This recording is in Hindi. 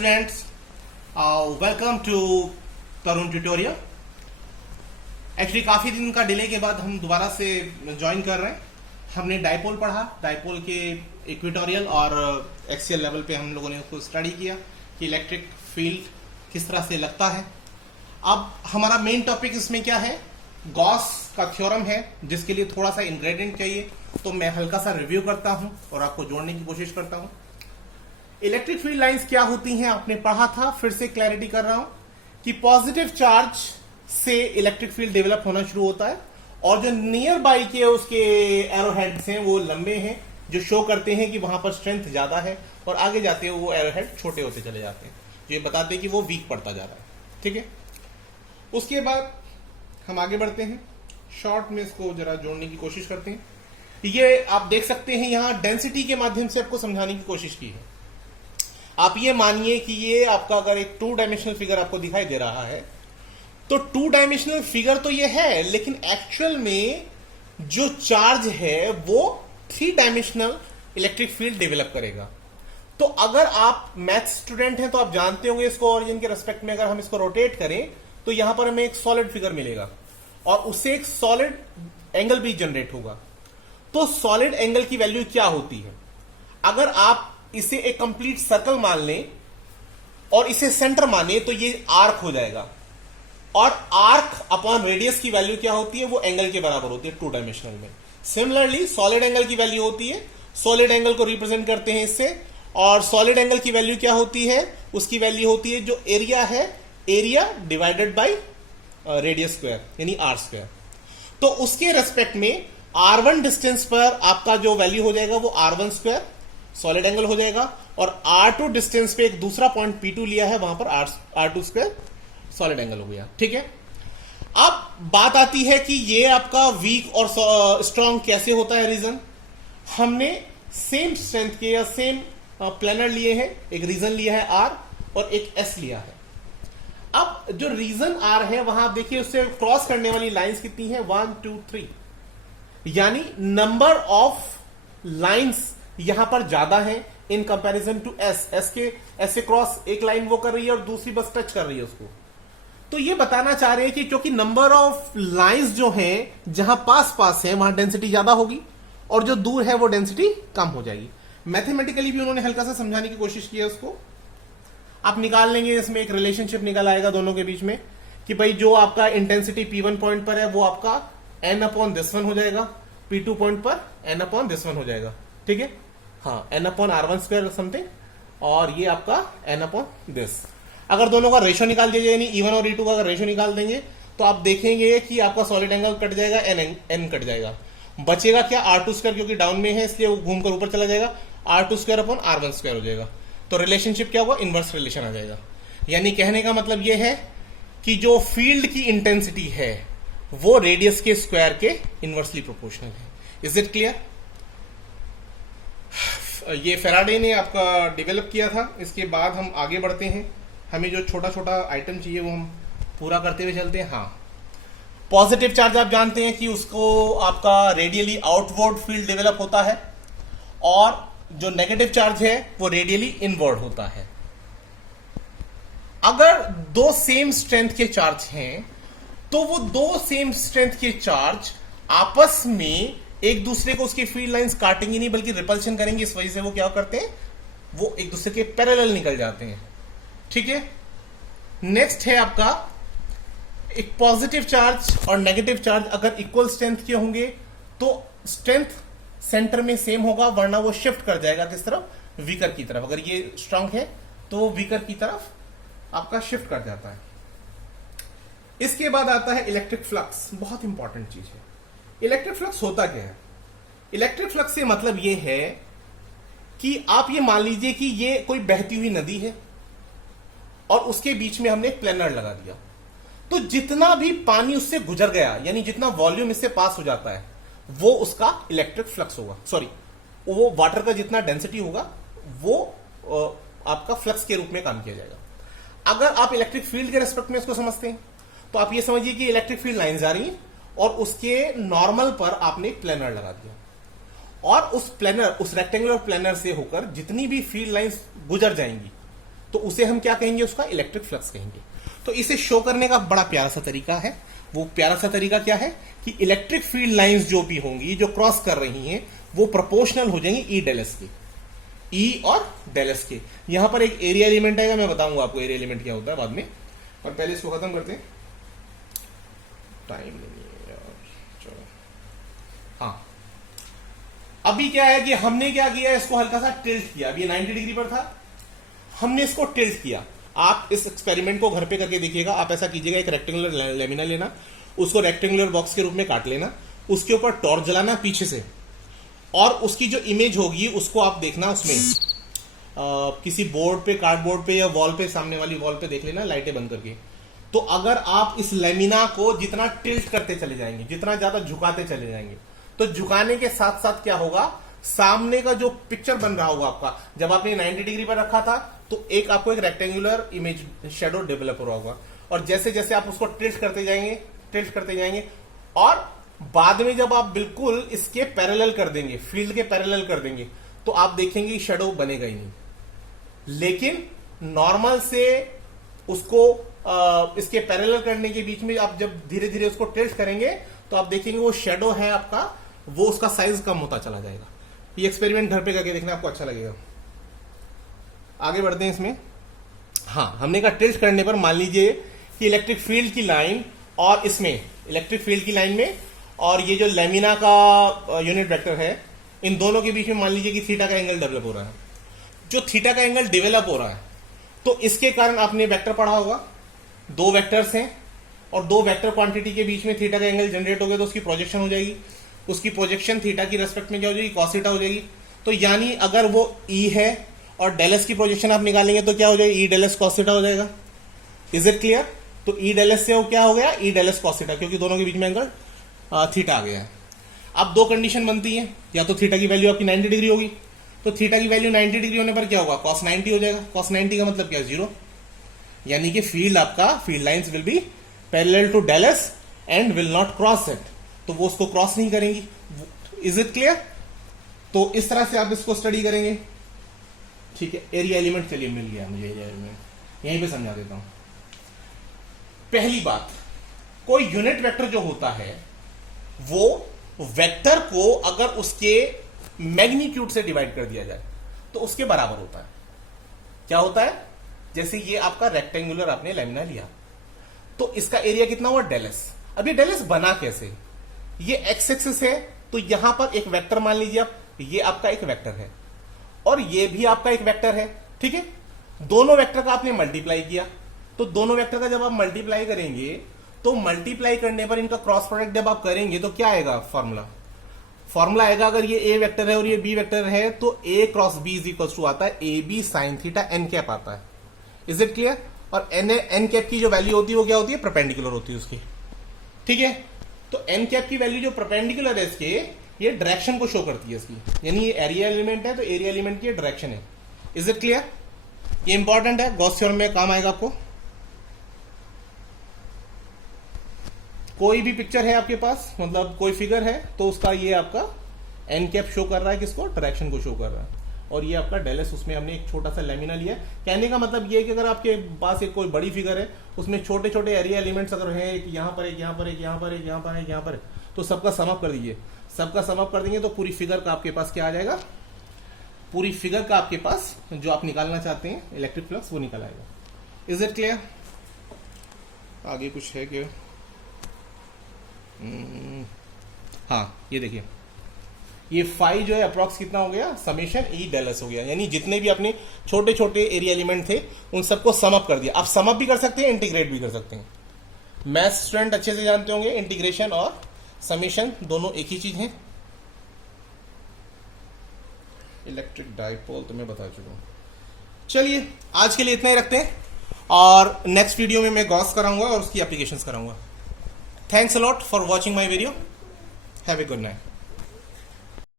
students, welcome to Tarun tutorial. Actually काफी दिन का डिले के बाद हम दोबारा से ज्वाइन कर रहे हैं। हमने डाइपोल पढ़ा, डाइपोल के इक्वेटोरियल और एक्सियल लेवल पे हम लोगों ने उसको स्टडी किया कि इलेक्ट्रिक फील्ड किस तरह से लगता है। अब हमारा मेन टॉपिक इसमें क्या है, गॉस का थ्योरम है, जिसके लिए थोड़ा सा इंग्रेडिएंट चाहिए, तो मैं हल्का सा रिव्यू करता हूं और आपको जोड़ने की कोशिश करता हूं। इलेक्ट्रिक फील्ड लाइंस क्या होती हैं आपने पढ़ा था, फिर से क्लैरिटी कर रहा हूं कि पॉजिटिव चार्ज से इलेक्ट्रिक फील्ड डेवलप होना शुरू होता है और जो नियर बाई के उसके एरो हेड्स हैं वो लंबे हैं, जो शो करते हैं कि वहां पर स्ट्रेंथ ज्यादा है, और आगे जाते हुए वो एरो हेड छोटे होते चले जाते हैं, जो ये बताते हैं कि वो वीक पड़ता जा रहा है। ठीक है, उसके बाद हम आगे बढ़ते हैं, शॉर्ट में इसको जरा जोड़ने की कोशिश करते हैं। ये आप देख सकते हैं यहां डेंसिटी के माध्यम से आपको समझाने की कोशिश की है। आप ये मानिए कि ये आपका अगर एक 2 डायमेंशनल फिगर आपको दिखाई दे रहा है, तो 2 डायमेंशनल फिगर तो ये है, लेकिन एक्चुअल में जो चार्ज है वो 3 डायमेंशनल इलेक्ट्रिक फील्ड डेवलप करेगा। तो अगर आप मैथ स्टूडेंट हैं तो आप जानते होंगे इसको, ओरिजिन के रेस्पेक्ट में अगर हम इसको रोटेट करें तो यहां पर हमें एक सॉलिड फिगर मिलेगा और उससे एक सॉलिड एंगल भी जनरेट होगा। तो सॉलिड एंगल की वैल्यू क्या होती है? अगर आप इसे एक कंप्लीट सर्कल मान लें और इसे सेंटर माने तो ये आर्क हो जाएगा, और आर्क अपॉन रेडियस की वैल्यू क्या होती है? वो एंगल के बराबर होती है 2 डायमेंशनल में। सिमिलरली सॉलिड एंगल की वैल्यू होती है, सॉलिड एंगल को रिप्रेजेंट करते हैं इससे, और सॉलिड एंगल की वैल्यू क्या होती है? उसकी वैल्यू होती है जो एरिया है, area divided by radius square, यानी आर स्क्वायर। तो उसके रेस्पेक्ट में R1 डिस्टेंस पर आपका जो वैल्यू हो जाएगा वो R1 स्क्वायर सॉलिड एंगल हो जाएगा, और R2 डिस्टेंस पे एक दूसरा पॉइंट P2 लिया है, वहां पर R2 स्क्वायर सॉलिड एंगल हो गया। ठीक है, अब बात आती है कि ये आपका वीक और स्ट्रॉन्ग कैसे होता है। रीजन हमने सेम स्ट्रेंथ के या सेम प्लेनर लिए हैं, एक रीजन लिया है R और एक S लिया है। अब जो रीजन R है वहां आप देखिए उससे क्रॉस करने वाली लाइंस कितनी है? 1 2 3, यानी नंबर ऑफ लाइंस यहां पर ज्यादा है in comparison to S. S के ऐसे क्रॉस एक लाइन वो कर रही है और दूसरी बस टच कर रही है उसको। तो ये बताना चाह रहे हैं कि क्योंकि नंबर ऑफ लाइंस जो हैं जहां पास पास है वहां डेंसिटी ज्यादा होगी और जो दूर है वो डेंसिटी कम हो जाएगी। मैथमेटिकली भी उन्होंने हल्का सा समझाने की कोशिश की है उसको। आप निकाल लेंगे, इसमें एक रिलेशनशिप निकल आएगा दोनों के बीच में कि भाई जो आपका इंटेंसिटी P1 पॉइंट पर है वो आपका n अपॉन दिस वन हो जाएगा, P2 पॉइंट पर n अपॉन दिस वन हो जाएगा। ठीक है, हाँ, n upon R1 square something, और ये आपका n अपॉन दिस। अगर दोनों का रेशो निकाल दीजिए, यानी E1 और E2 का अगर रेशो निकाल देंगे तो आप देखेंगे कि आपका सॉलिड एंगल कट जाएगा, n कट जाएगा, बचेगा क्या? R2 स्क्वायर, क्योंकि डाउन में है इसलिए वो घूमकर ऊपर चला जाएगा, R2 square upon R1 square हो जाएगा। तो रिलेशनशिप क्या होगा? इनवर्स रिलेशन आ जाएगा। यानी कहने का मतलब यह है कि जो फील्ड की इंटेंसिटी है वो रेडियस के स्क्वायर के इनवर्सली प्रोपोर्शनल है। Is it clear? ये फेराडे ने आपका डेवलप किया था। इसके बाद हम आगे बढ़ते हैं, हमें जो छोटा छोटा आइटम चाहिए वो हम पूरा करते हुए चलते हैं। हाँ, पॉजिटिव चार्ज आप जानते हैं कि उसको आपका रेडियली आउटवर्ड फील्ड डेवलप होता है, और जो नेगेटिव चार्ज है वो रेडियली इनवर्ड होता है। अगर 2 सेम स्ट्रेंथ के चार्ज हैं तो वो 2 सेम स्ट्रेंथ के चार्ज आपस में एक दूसरे को उसकी फील्ड लाइंस काटेंगे नहीं बल्कि रिपल्शन करेंगे। इस वजह से वो क्या करते हैं? वो एक दूसरे के पैरेलल निकल जाते हैं। ठीक है, नेक्स्ट है आपका एक पॉजिटिव चार्ज और नेगेटिव चार्ज अगर इक्वल स्ट्रेंथ के होंगे तो स्ट्रेंथ सेंटर में सेम होगा, वरना वो शिफ्ट कर जाएगा किस तरफ? वीकर की तरफ। अगर ये स्ट्रांग है तो वो वीकर की तरफ आपका शिफ्ट कर जाता है। इसके बाद आता है इलेक्ट्रिक फ्लक्स, बहुत इंपॉर्टेंट चीज है। इलेक्ट्रिक फ्लक्स होता क्या है? इलेक्ट्रिक फ्लक्स से मतलब ये है कि आप ये मान लीजिए कि ये कोई बहती हुई नदी है और उसके बीच में हमने एक प्लेनर लगा दिया, तो जितना भी पानी उससे गुजर गया, यानी जितना वॉल्यूम इससे पास हो जाता है, वो उसका इलेक्ट्रिक फ्लक्स होगा। सॉरी, वो वाटर का जितना डेंसिटी होगा वो आपका फ्लक्स के रूप में काम किया जाएगा। अगर आप इलेक्ट्रिक फील्ड के रेस्पेक्ट में इसको समझते हैं तो आप ये समझिए कि इलेक्ट्रिक फील्ड लाइंस आ रही हैं और उसके नॉर्मल पर आपने एक प्लेनर लगा दिया, और उस रेक्टेंगुलर प्लेनर से होकर जितनी भी फील्ड लाइंस गुजर जाएंगी तो उसे हम क्या कहेंगे, उसका इलेक्ट्रिक फ्लक्स कहेंगे। तो इसे शो करने का बड़ा प्यारा सा तरीका है। वो प्यारा सा तरीका क्या है कि इलेक्ट्रिक फील्ड लाइंस जो भी होंगी, जो क्रॉस कर रही हैं, वो प्रोपोर्शनल हो जाएंगी ई डेल एस के, ई और डेल एस के। यहां पर एक एरिया एलिमेंट आएगा, मैं बताऊंगा आपको एरिया एलिमेंट क्या होता है बाद में, और पहले इसको खत्म करते हैं, टाइम नहीं है यार। चलो हाँ, अभी क्या है कि हमने क्या किया, इसको हल्का सा टिल्ट किया। अभी 90 डिग्री पर था, हमने इसको टिल्ट किया। आप इस एक्सपेरिमेंट को घर पे करके देखिएगा। आप ऐसा कीजिएगा, एक रेक्टेंगुलर लेमिना लेना, उसको रेक्टेंगुलर बॉक्स के रूप में काट लेना, उसके ऊपर टॉर्च जलाना पीछे से, और उसकी जो इमेज होगी उसको आप देखना उसमें किसी बोर्ड पे, कार्डबोर्ड पे या वॉल पे, सामने वाली वॉल पे देख लेना लाइटें बंद करके। तो अगर आप इस लेमिना को जितना टिल्ट करते चले जाएंगे, जितना ज्यादा झुकाते चले जाएंगे, तो झुकाने के साथ साथ क्या होगा, सामने का जो पिक्चर बन रहा होगा आपका, जब आपने 90 डिग्री पर रखा था तो एक आपको एक रेक्टेंगुलर इमेज शेडो डेवलप हो रहा होगा, और जैसे जैसे आप उसको टिल्ट करते जाएंगे, और बाद में जब आप बिल्कुल इसके पैरेलल कर देंगे, फील्ड के पैरेलल कर देंगे, तो आप देखेंगे शेडो बनेगा ही नहीं। लेकिन नॉर्मल से उसको इसके पैरेलल करने के बीच में आप जब धीरे धीरे उसको टिल्ट करेंगे, तो आप देखेंगे वो शेडो है आपका, वो उसका साइज कम होता चला जाएगा। ये एक्सपेरिमेंट घर पे करके देखना, आपको अच्छा लगेगा। आगे बढ़ते हैं इसमें। हाँ, हमने कहा टिल्ट करने पर मान लीजिए कि इलेक्ट्रिक फील्ड की लाइन और इसमें इलेक्ट्रिक फील्ड की लाइन में और ये जो लेमिना का यूनिट वेक्टर है, इन दोनों के बीच में मान लीजिए कि थीटा का एंगल डेवलप हो रहा है। जो थीटा का एंगल डेवलप हो रहा है, तो इसके कारण आपने वेक्टर पढ़ा होगा, दो वेक्टर्स हैं और दो वेक्टर क्वांटिटी के बीच में थीटा का एंगल जनरेट हो गया, तो उसकी प्रोजेक्शन हो जाएगी। उसकी प्रोजेक्शन थीटा की रेस्पेक्ट में क्या हो जाएगी, कॉस थीटा हो जाएगी। तो यानी अगर वो ई है और डेल एस की प्रोजेक्शन आप निकालेंगे तो क्या हो जाएगा, E del S cos theta हो जाएगा। Is it clear? तो ई डेल एस से वो क्या हो गया, E del S cos theta, क्योंकि दोनों के बीच में एंगल थीटा आ गया है। अब दो कंडीशन बनती है, या तो थीटा की वैल्यू आपकी 90 डिग्री होगी, तो थीटा की वैल्यू 90 डिग्री होने पर क्या होगा, cos 90 हो जाएगा। cos 90 का मतलब क्या है, 0। यानी कि फील्ड आपका, field lines will be parallel to del S and will not cross it, तो वो उसको क्रॉस नहीं करेंगी। Is it clear? तो इस तरह से आप इसको स्टडी करेंगे। ठीक है, एरिया एलिमेंट चलिए मिल गया मुझे, एरिया एलिमेंट यहीं पे समझा देता हूं। पहली बात, कोई यूनिट वेक्टर जो होता है वो वेक्टर को अगर उसके मैग्नीट्यूड से डिवाइड कर दिया जाए तो उसके बराबर होता है। क्या होता है, जैसे ये आपका रेक्टेंगुलर आपने लेमिना लिया, तो इसका एरिया कितना हुआ, डेल एस। अब ये डेल एस बना कैसे, ये एक्स एक्सिस है, तो यहां पर एक वेक्टर मान लीजिए आप, ये आपका एक वेक्टर है और ये भी आपका एक वेक्टर है। ठीक है, दोनों वेक्टर का आपने मल्टीप्लाई किया, तो दोनों वेक्टर का जब आप मल्टीप्लाई करेंगे, तो मल्टीप्लाई करने पर इनका क्रॉस प्रोडक्ट जब आप करेंगे तो क्या आएगा, फॉर्मूला आएगा। अगर ये ए वेक्टर है और ये बी वेक्टर है, तो A cross B is equal to आता है A B sine theta N cap आता है। Is it clear? और एन कैप की जो वैल्यू होती है वो क्या होती है, परपेंडिकुलर होती है उसकी। ठीक है, तो एन कैप की वैल्यू जो परपेंडिकुलर है इसके, ये डायरेक्शन को शो करती है इसकी, यानी ये एरिया एलिमेंट है तो एरिया एलिमेंट की डायरेक्शन है। Is it clear? ये इंपॉर्टेंट है, गॉस थ्योरम में काम आएगा आपको। कोई भी पिक्चर है आपके पास, मतलब कोई फिगर है, तो उसका ये आपका एन कैप शो कर रहा है किसको, डायरेक्शन को शो कर रहा है। और ये आपका डेल एस, उसमें हमने एक छोटा सा लेमिना लिया। कहने का मतलब ये है कि अगर आपके पास एक कोई बड़ी फिगर है, उसमें छोटे छोटे एरिया एलिमेंट्स अगर हैं, एक यहाँ पर, एक यहाँ पर, एक यहाँ पर, एक यहाँ पर, एक यहाँ पर, तो सबका सम अप कर दीजिए। सबका सम अप कर देंगे तो पूरी फिगर का आपके पास क्या आ जाएगा, पूरी फिगर का आपके पास जो आप निकालना चाहते हैं इलेक्ट्रिक फ्लक्स, वो निकल आएगा। Is it clear? आगे कुछ है क्या? हाँ, ये देखिए, ये फाई जो है अप्रॉक्स कितना हो गया, समेशन ई डेल एस हो गया। यानी जितने भी अपने छोटे छोटे एरिया एलिमेंट थे उन सबको सम अप कर दिया। आप सम अप भी कर सकते हैं, इंटीग्रेट भी कर सकते हैं। मैथ स्टूडेंट अच्छे से जानते होंगे, इंटीग्रेशन और समेशन दोनों एक ही चीज है। इलेक्ट्रिक डाइपोल तो मैं बता चुका हूं। चलिए आज के लिए इतना ही रखते हैं, और नेक्स्ट वीडियो में मैं गॉस कराऊंगा और उसकी एप्लीकेशंस कराऊंगा। Thanks a lot for watching my video. Have a good night.